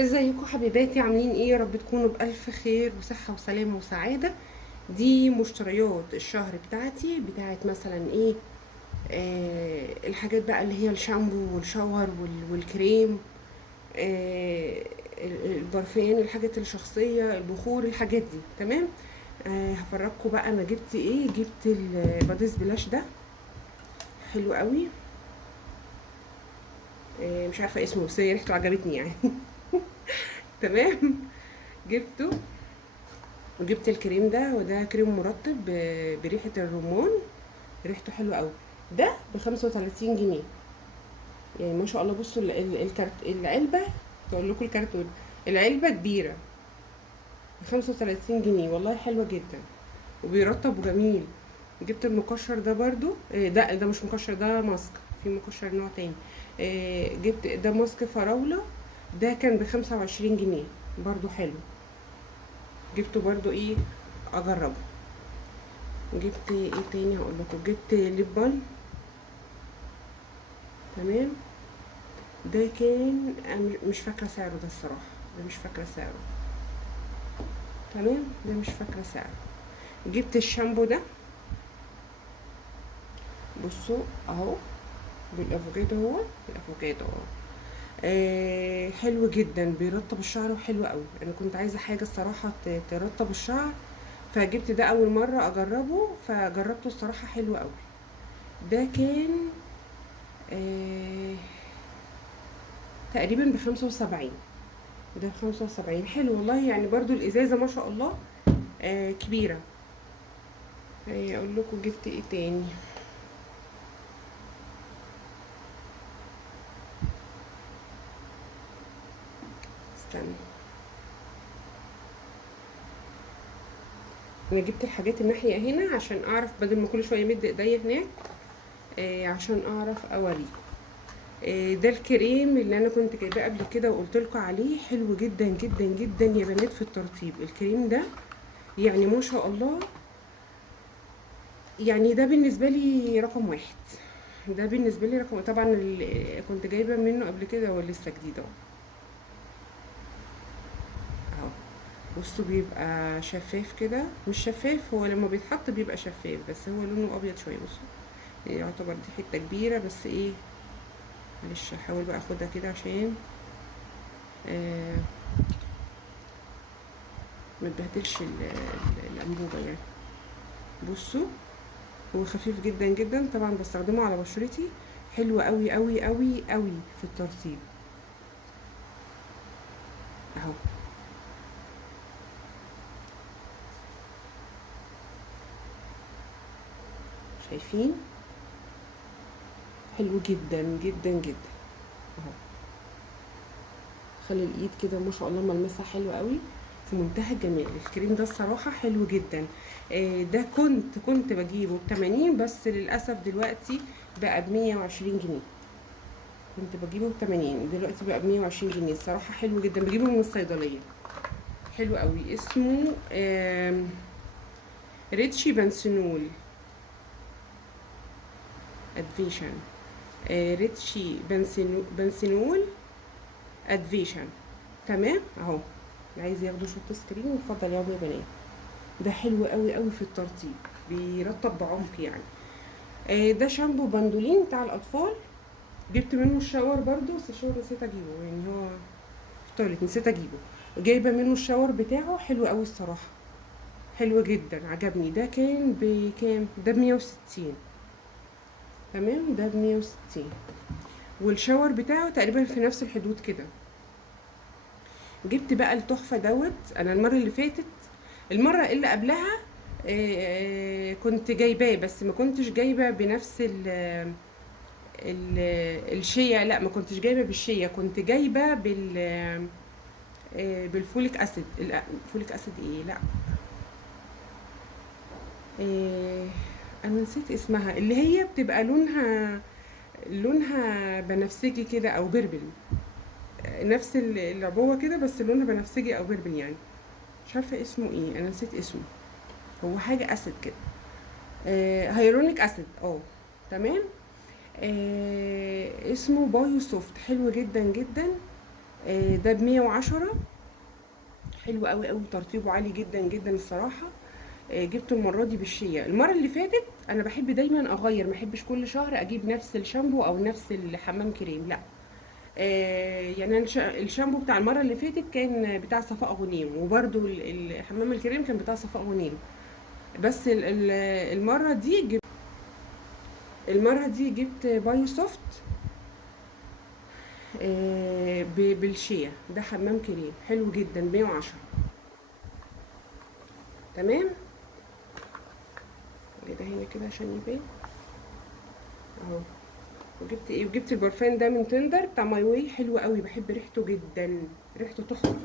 ازيكم حبيباتي؟ عاملين ايه؟ يا رب تكونوا بألف خير وصحة وسلامة وسعادة. دي مشتريات الشهر بتاعت مثلا ايه. الحاجات بقى اللي هي الشامبو والشاور والكريم. آه البرفان، الحاجات الشخصية، البخور، الحاجات دي تمام. هفرجكم بقى انا جبت ايه. جبت الباديس بلاش ده، حلو قوي. مش عارفة اسمه بس هي ريحته عجبتني يعني. تمام. جبته. وجبت الكريم ده، وده كريم مرطب بريحة الرمان. ريحته حلوة قوي. ده ب35 جنيه. يعني ما شاء الله. بصوا العلبة. تقول لكم الكرتون. العلبة كبيرة ب35 جنيه، والله حلوة جدا. وبيرطب وجميل. جبت المقشر ده برضو. ده مش مقشر، ده ماسك. في مقشر نوع تاني. جبت ده ماسك فراولة. ده كان ب25 جنيه. برضو حلو. جبته برضو ايه، اجربه. جبت ايه تاني هقول لكم. جبت ليب بالم. تمام. ده كان مش فاكره سعره ده الصراحه. ده مش فاكره سعره. تمام. ده مش فاكره سعره. جبت الشامبو ده. بصوا اهو. بالافوكادو. هو الافوكادو اهو. حلو جدا، بيرطب الشعر وحلو قوي. انا كنت عايزه حاجه الصراحه ترطب الشعر. فجبت ده اول مره اجربه، فجربته الصراحه حلو قوي. ده كان آه تقريبا ب75. ده ب75 حلو والله. يعني برضو الازازه ما شاء الله كبيره. اقول لكم جبت ايه تاني. استنى. انا جبت الحاجات الناحيه هنا عشان اعرف، بدل ما كل شويه امد ايديا هناك. عشان اعرف اوريكم. ده الكريم اللي انا كنت جايباه قبل كده وقلت لكم عليه. حلو جدا جدا جدا يا بنات في الترطيب الكريم ده. يعني ما شاء الله. يعني ده بالنسبه لي رقم واحد. ده بالنسبه لي رقم. طبعا اللي كنت جايبه منه قبل كده هو لسه جديد اهو. اهو. بصوا بيبقى شفاف كده. مش شفاف، هو لما بيتحط بيبقى شفاف بس هو لونه ابيض شويه. بصوا. يعتبر دي حته كبيره بس ايه. معلش هحاول بقى اخدها كده عشان آه ما تبهدلش الانبوبه يعني. بصوا. هو خفيف جدا جدا، طبعا بستخدمه على بشرتي. حلو قوي قوي قوي قوي في الترطيب. اهو. شايفين؟ حلو جدا جدا جدا. اهو. خلي الايد كده ما شاء الله ملمسها حلو قوي. في منتهى الجمال الكريم ده الصراحه حلو جدا. ده كنت بجيبه ب80، بس للاسف دلوقتي بقى ب120 جنيه. كنت بجيبه ب80، دلوقتي بقى ب120 جنيه. الصراحه حلو جدا، بجيبه من الصيدليه. حلو قوي. اسمه ريتشي بنسنول ادفيشن. ريتشي بنسنول ادفيشن. تمام اهو. اللي عايز ياخده شوت سكرين يفضل ياخده يا بنات. ده حلو قوي قوي في الترطيب. بيرطب بعمق يعني. ده شامبو بندولين بتاع الاطفال. جبت منه الشاور برضو، بس الشاور نسيت اجيبه يعني. هو في التواليت نسيت اجيبه. جايبه منه الشاور بتاعه حلو قوي الصراحه. حلو جدا عجبني. ده كان بكام؟ ده ب160. تمام. ده ب160. والشاور بتاعه تقريبا في نفس الحدود كده. جبت بقى التحفه دوت. انا المره اللي فاتت، المره اللي قبلها كنت جايباه، بس ما كنتش جايبه بنفس ال الشيا. لا، ما كنتش جايبه بالشيا، كنت جايبه بالفوليك اسيد. فوليك اسيد ايه، لا. آه، انا نسيت اسمها، اللي هي بتبقى لونها بنفسجي كده او بيربل. نفس العبوه كده، بس لونها بنفسجي او بيربل يعني. مش عارفه اسمه ايه، انا نسيت اسمه. هو حاجه اسيد كده. هيرونيك اسيد تمام. اسمه بايو سوفت. حلو جدا جدا. ده ب110. حلو قوي قوي، ترطيبه عالي جدا جدا الصراحه. جبته المره دي بالشيا. المره اللي فاتت انا بحب دايما اغير، ما احبش كل شهر اجيب نفس الشامبو او نفس الحمام كريم، لا. يعني أنا الشامبو بتاع المره اللي فاتت كان بتاع صفاء غنيم، وبرده الحمام الكريم كان بتاع صفاء غنيم. بس المره دي جبت بايو سوفت بالشيا. ده حمام كريم حلو جدا، 110. تمام. ده هنا كده عشان يبان اهو. وجبت البرفان ده من تندر بتاع ماي واي، حلو قوي، بحب ريحته جدا، ريحته تحفه.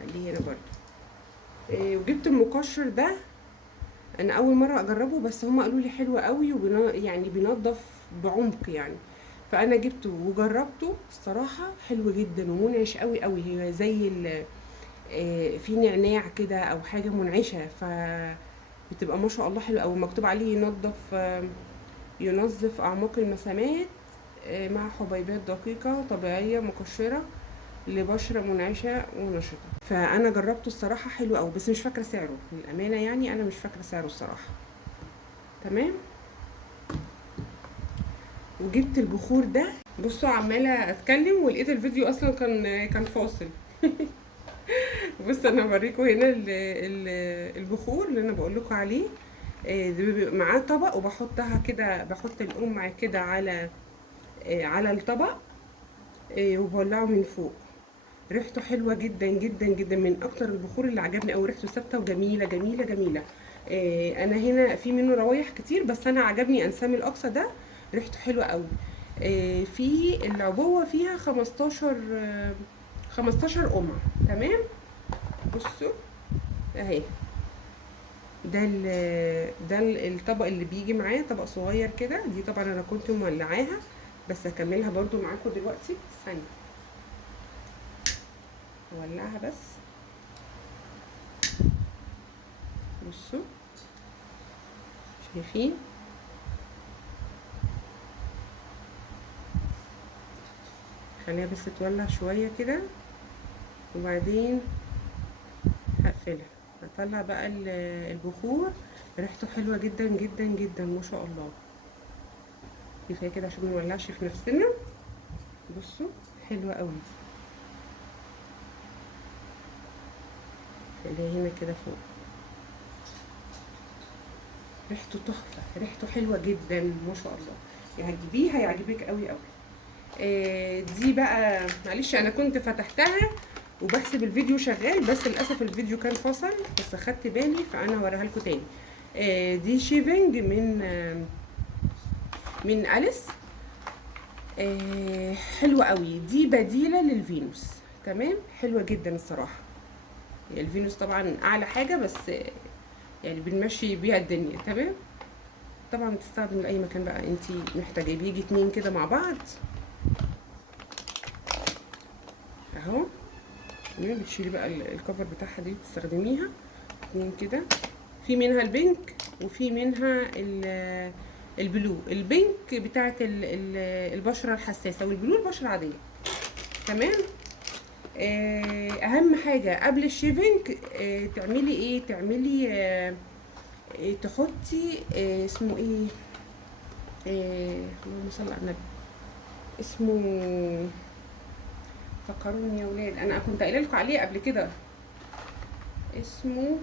خليه هنا برده. وجبت المقشر ده. انا اول مره اجربه، بس هم قالوا لي حلو قوي يعني بينضف بعمق يعني. فانا جبته وجربته الصراحه، حلو جدا ومنعش قوي قوي. هي زي في نعناع كده او حاجه منعشه، بتبقى ما شاء الله حلو قوي. مكتوب عليه ينظف اعماق المسامات مع حبيبات دقيقه طبيعيه مقشره لبشره منعشه ونشطه. فانا جربته الصراحه حلو قوي، بس مش فاكره سعره للامانه، يعني انا مش فاكره سعره الصراحه. تمام. وجبت البخور ده. بصوا عماله اتكلم ولقيت الفيديو اصلا كان فاصل. بص انا هوريكم هنا البخور اللي انا بقول لكم عليه. ده بيبقى معاه طبق، وبحطها كده، بحط القمع كده على الطبق، وبولعه من فوق. ريحته حلوه جدا جدا جدا، من اكتر البخور اللي عجبني قوي. ريحته ثابته وجميله جميله جميله. انا هنا في منه روايح كتير، بس انا عجبني انسامي الاقصى ده، ريحته حلوه قوي. في العبوه فيها 15 قمع. تمام. بصوا اهي. الطبق اللي بيجي معاه طبق صغير كده. دي طبعا انا كنت مولعاها، بس هكملها برضو معاكم دلوقتي. ثانيه اولعها بس. بصوا شايفين؟ خليها بس تولع شويه كده، وبعدين هقفلها. هطلع بقى البخور. ريحته حلوه جدا جدا جدا ما شاء الله. كفايه كده عشان ما نولعش في نفسنا. بصوا حلوه قوي. اللي هنا كده فوق. ريحته تحفه، ريحته حلوه جدا ما شاء الله. هتجيبيه هيعجبك قوي قوي. دي بقى معلش انا كنت فتحتها وبحسب الفيديو شغال، بس للاسف الفيديو كان فصل، بس اخدت بالي فانا هوريها لكم تاني. دي شيفنج من أليس. حلوه قوي، دي بديله للفينوس. تمام. حلوه جدا الصراحه. الفينوس طبعا اعلى حاجه، بس يعني بنمشي بيها الدنيا. تمام. طبعا بتستخدم لاي مكان بقى انتي محتاجه. بيجي 2 كده مع بعض اهو. تمام. بتشيلي بقى الكفر بتاعها دي تستخدميها 2 كده. في منها البينك وفي منها البلو. البينك بتاعت البشره الحساسه، والبلو البشره العاديه. تمام. اهم حاجه قبل الشيفنج تعملي ايه؟ تعملي تحطي اسمه ايه؟ اللهم صل على النبي. اسمه، فكروني يا ولاد، انا كنت قايله لكم عليه قبل كده. اسمه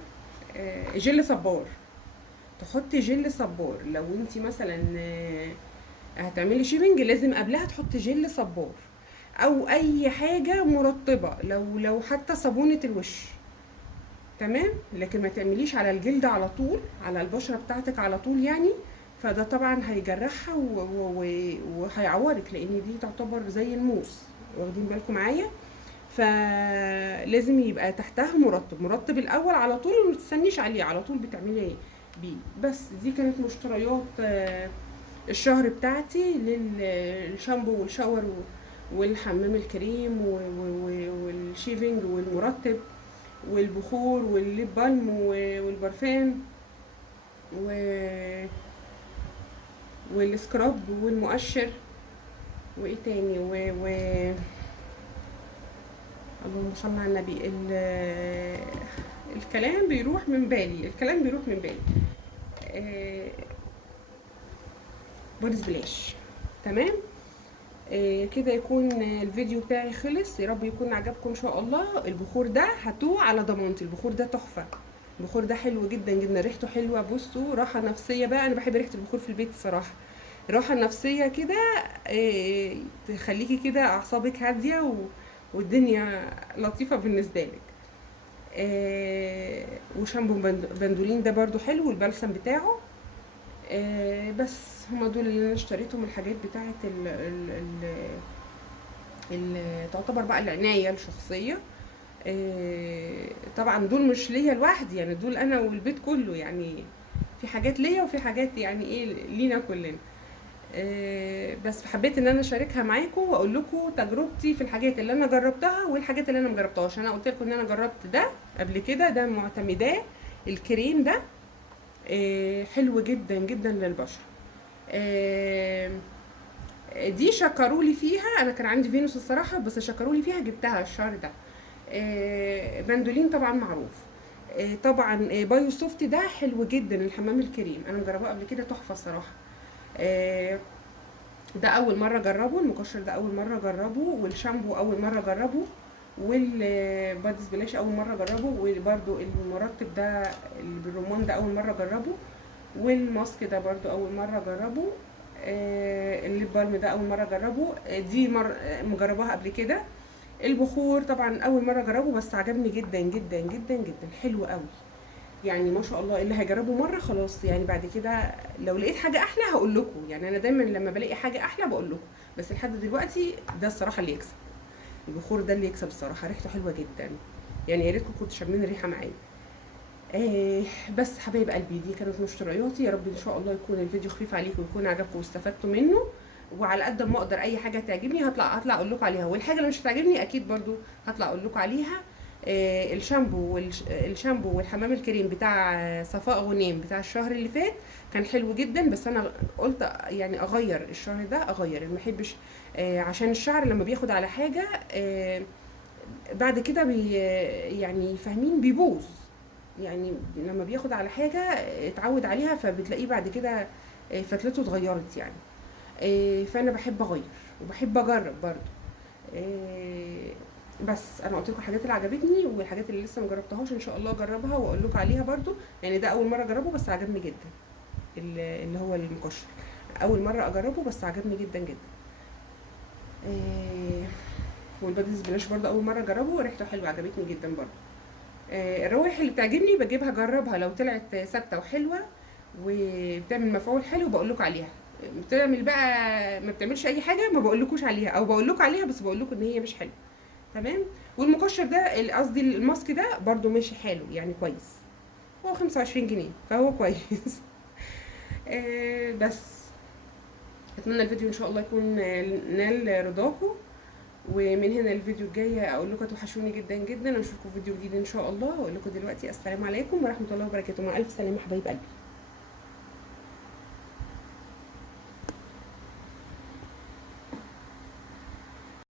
جل صبار. تحطي جل صبار لو انت مثلا هتعملي شيفنج، لازم قبلها تحطي جل صبار او اي حاجه مرطبه، لو حتى صابونه الوش. تمام. لكن ما تعمليش على الجلد على طول، على البشره بتاعتك على طول يعني. فده طبعا هيجرحها وهيعورك، لان دي تعتبر زي الموس. واخدين بالكم معايا؟ فلازم يبقى تحتها مرطب الاول على طول، وما تستنيش عليه على طول بتعملي بيه. بس دي كانت مشتريات الشهر بتاعتي للشامبو والشاور والحمام الكريم والشيفنج والمرطب والبخور والليب بالم والبرفان والسكراب والمؤشر. وايه تاني اللهم صل على النبي. الكلام بيروح من بالي، الكلام بيروح من بالي. بودي سبلاش. تمام. كده يكون الفيديو بتاعي خلص. يا رب يكون عجبكم ان شاء الله. البخور ده هاتوه على ضمانتي، البخور ده تحفه، البخور ده حلو جدا جدا، ريحته حلوه. بصوا راحه نفسيه بقى، انا بحب ريحه البخور في البيت الصراحه، راحه نفسيه كده. تخليكي كده اعصابك هاديه والدنيا لطيفه بالنسبه لك. وشامبو بندولين ده برضو حلو، والبلسم بتاعه. بس هما دول اللي انا اشتريتهم، الحاجات بتاعه تعتبر بقى العنايه الشخصيه. طبعا دول مش ليا لوحدي، يعني دول انا والبيت كله، يعني في حاجات ليا وفي حاجات يعني ايه لينا كلنا. بس حبيت ان انا اشاركها معاكم واقول لكم تجربتي في الحاجات اللي انا جربتها والحاجات اللي انا مجربتهاش. انا قلت لكم ان انا جربت ده قبل كده، ده معتمداه، الكريم ده حلو جدا جدا للبشره. آه، دي شكروا لي فيها، انا كان عندي فينوس الصراحه، بس شكروا لي فيها جبتها الشهر ده. بندولين طبعا معروف. طبعا بايو سوفت ده حلو جدا، الحمام الكريم انا مجرباه قبل كده تحفه الصراحه. ده اول مره اجربه، المقشر ده اول مره اجربه، والشامبو اول مره اجربه، والبادي سبلاش اول مره اجربه، وبرده المرطب ده اللي بالرمان ده اول مره اجربه، والماسك ده برضو اول مره اجربه. الليب بالم ده اول مره اجربه. دي مجرباها قبل كده. البخور طبعا اول مره اجربه، بس عجبني جدا جدا جدا جدا، حلو قوي يعني ما شاء الله. اللي هيجربه مره خلاص يعني بعد كده لو لقيت حاجه احلى هقول لكم، يعني انا دايما لما بلاقي حاجه احلى بقول لكم، بس لحد دلوقتي ده الصراحه اللي يكسب، البخور ده اللي يكسب الصراحه، ريحته حلوه جدا، يعني يا ريتكم كنتوا شامين الريحه معايا. بس حبايب قلبي دي كانت مشترياتي، يا رب ان شاء الله يكون الفيديو خفيف عليكم ويكون عجبكم واستفدتوا منه، وعلى قد ما اقدر اي حاجه تعجبني هطلع اقول لكم عليها، والحاجه اللي مش هتعجبني اكيد برضو هطلع اقول لكم عليها. الشامبو والحمام الكريم بتاع صفاء غنيم بتاع الشهر اللي فات كان حلو جدا، بس انا قلت يعني اغير الشهر ده، اغير ما بحبش عشان الشعر لما بياخد على حاجه بعد كده يعني فاهمين بيبوظ، يعني لما بياخد على حاجة اتعود عليها فبتلاقيه بعد كده فتلته اتغيرت يعني. فانا بحب اغير وبحب اجرب برضو. بس انا قلت لكم الحاجات اللي عجبتني، والحاجات اللي لسه ما جربتهاش ان شاء الله اجربها واقول لكم عليها برضو، يعني ده اول مره اجربه بس عجبني جدا، اللي هو المقشر اول مره اجربه بس عجبني جدا جدا. والبادي سبلاش برضو اول مره اجربه وريحته حلوه عجبتني جدا برضو. الروائح اللي بتعجبني بجيبها اجربها، لو طلعت ثابته وحلوه وبتعمل مفعول حلو بقول لكم عليها، بتعمل بقى ما بتعملش اي حاجه ما بقولكوش عليها، او بقول لكم عليها بس بقول لكم ان هي مش حلوه. تمام. والمقشر ده قصدي الماسك ده برده ماشي حلو يعني كويس، هو 25 جنيه فهو كويس. بس اتمنى الفيديو ان شاء الله يكون نال رضاكم، ومن هنا الفيديو الجاي اقول لكم توحشوني جدا جدا، اشوفكم فيديو جديد ان شاء الله، واقول لكم دلوقتي السلام عليكم ورحمه الله وبركاته، مع الف سلامه حبايب قلبي.